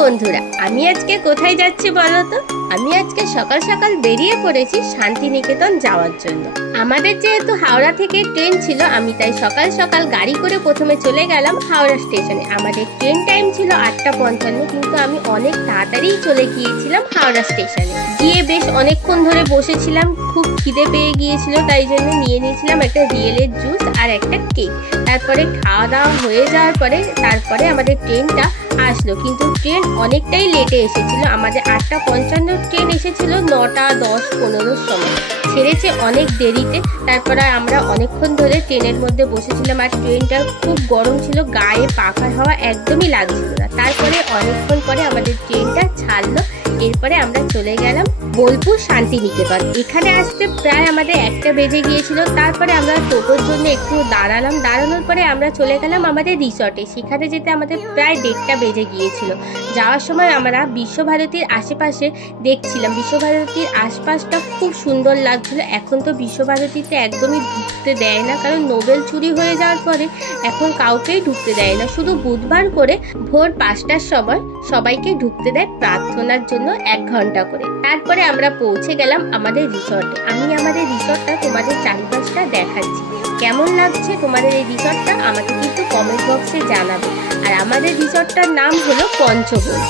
বন্ধুরা, আমি আজকে কোথায় যাচ্ছি বলো তো? আমি আজকে সকাল সকাল বেরিয়ে পড়েছি শান্তিনিকেতন যাওয়ার জন্য। আমাদের যেহেতু হাওড়া থেকে ট্রেন ছিল, আমি তাই সকাল সকাল গাড়ি করে প্রথমে চলে গেলাম হাওড়া স্টেশনে। আমাদের ট্রেন টাইম ছিল 8:55, কিন্তু আমি অনেক তাড়াতাড়ি চলে গিয়েছিলাম হাওড়া স্টেশনে। গিয়ে বেশ অনেকক্ষণ ধরে বসেছিলাম, খুব খিদে পেয়ে গিয়েছিল, তাই জন্য নিয়ে নিয়েছিলাম একটা রিয়েলের জুস আর একটা কেক। তারপরে খাওয়া দাওয়া হয়ে যাওয়ার পরে তারপরে আমাদের ট্রেনটা আসলো, কিন্তু ট্রেন অনেকটাই লেটে এসেছিল। আমাদের 8:55 ট্রেন এসেছিল 9:10-15 সময়, ছেড়েছে অনেক দেরিতে। তারপরে আমরা অনেকক্ষণ ধরে ট্রেনের মধ্যে বসেছিলাম, আর ট্রেনটা খুব গরম ছিল, গায়ে পাখার হাওয়া একদমই লাগছিল না। তারপরে অনেকক্ষণ পরে আমাদের ট্রেনটা ছাড়লো। এরপরে আমরা চলে গেলাম বোলপুর শান্তিনিকেতন। এখানে আসতে প্রায় আমাদের 1টা বেজে গিয়েছিল। তারপরে আমরা টোটোর জন্য একটু দাঁড়ালাম, দাঁড়ানোর পরে আমরা চলে গেলাম আমাদের রিসর্টে। সেখানে যেতে আমাদের প্রায় 1:30 বেজে গিয়েছিল। যাওয়ার সময় আমরা বিশ্বভারতীর আশেপাশে দেখছিলাম, বিশ্বভারতীর আশপাশটা খুব সুন্দর লাগছিল। এখন তো বিশ্বভারতীতে একদমই ঢুকতে দেয় না, কারণ নোবেল চুরি হয়ে যাওয়ার পরে এখন কাউকেই ঢুকতে দেয় না। শুধু বুধবার করে ভোর 5টার সময় সবাইকে ঢুকতে দেয় প্রার্থনার জন্য 1 ঘন্টা করে। তারপরে আমরা পৌঁছে গেলাম আমাদের রিসর্টে। আমি আমাদের রিসর্টটা তোমাদের চারিপাশটা দেখাচ্ছি। কেমন লাগছে তোমাদের এই রিসর্টটা আমাকে কিন্তু কমেন্ট বক্সে জানাবে। আর আমাদের রিসর্টটার নাম হলো পঞ্চবন।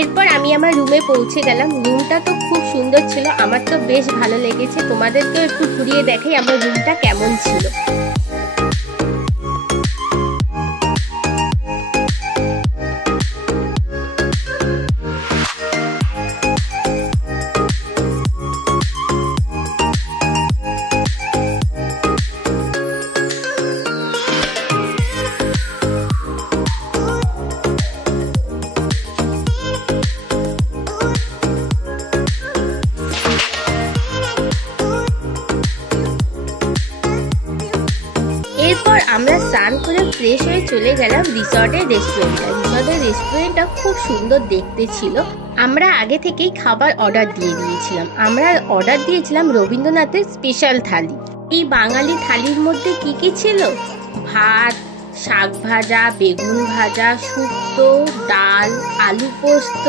এরপর আমি আমার রুমে পৌঁছে গেলাম। রুমটা তো খুব সুন্দর ছিল, আমার তো বেশ ভালো লেগেছে। তোমাদেরকেও একটু ঘুরিয়ে দেখাই আমার রুমটা কেমন ছিল। এরপর আমরা স্নান করে ফ্রেশ হয়ে চলে গেলাম রিসর্টের রেস্টুরেন্টে। রিসর্টের রেস্টুরেন্টটা খুব সুন্দর দেখতে ছিল। আমরা আগে থেকেই খাবার অর্ডার দিয়ে দিয়েছিলাম। আমরা অর্ডার দিয়েছিলাম রবীন্দ্রনাথের স্পেশাল থালি। এই বাঙালি থালির মধ্যে কি কি ছিল? ভাত, শাক ভাজা, বেগুন ভাজা, শুক্তো, ডাল, আলু পোস্ত,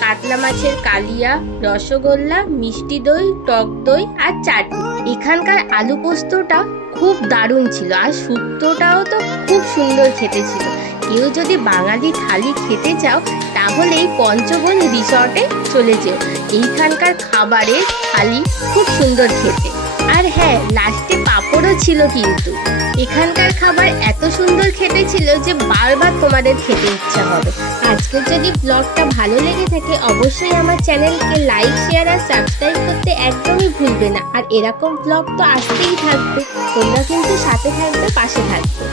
কাতলা মাছের কালিয়া, রসগোল্লা, মিষ্টি দই, টক দই আর চাটনি। এখানকার আলু পোস্তটা খুব দারুণ ছিল, আর শুক্তোটাও তো খুব সুন্দর খেতে ছিল। কেউ যদি বাঙালি থালি খেতে চাও তাহলে এই পঞ্চবন রিসর্টে চলে যেও। এইখানকার খাবারের থালি খুব সুন্দর খেতে। আর হ্যাঁ, লাস্টে পাঁপড়ও ছিল। কিন্তু এখানকার খাবার এত সুন্দর খেতে ছিল যে বারবার তোমাদের খেতে ইচ্ছা হবে। আজকের যদি ব্লগটা ভালো লেগে থাকে অবশ্যই আমার চ্যানেলকে লাইক, শেয়ার আর সাবস্ক্রাইব করতে একদমই ভুলবে না। আর এরকম ব্লগ তো আসতেই থাকবে, তোমরা কিন্তু সাথে থাকবে, পাশে থাকবে।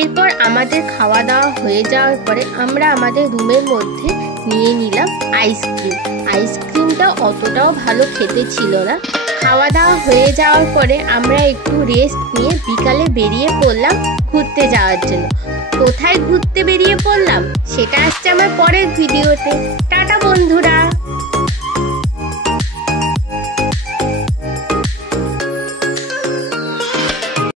এরপর আমাদের খাওয়া দাওয়া হয়ে যাওয়ার পরে আমরা আমাদের রুমের মধ্যে নিয়ে নিলাম আইসক্রিম। আইসক্রিমটা অতটাও ভালো খেতে ছিল না। খাওয়া দাওয়া হয়ে যাওয়ার পরে আমরা একটু রেস্ট নিয়ে বিকালে বেরিয়ে পড়লাম ঘুরতে যাওয়ার জন্য। কোথায় ঘুরতে বেরিয়ে পড়লাম সেটা আসছে আমার পরের ভিডিওতে। টাটা বন্ধুরা।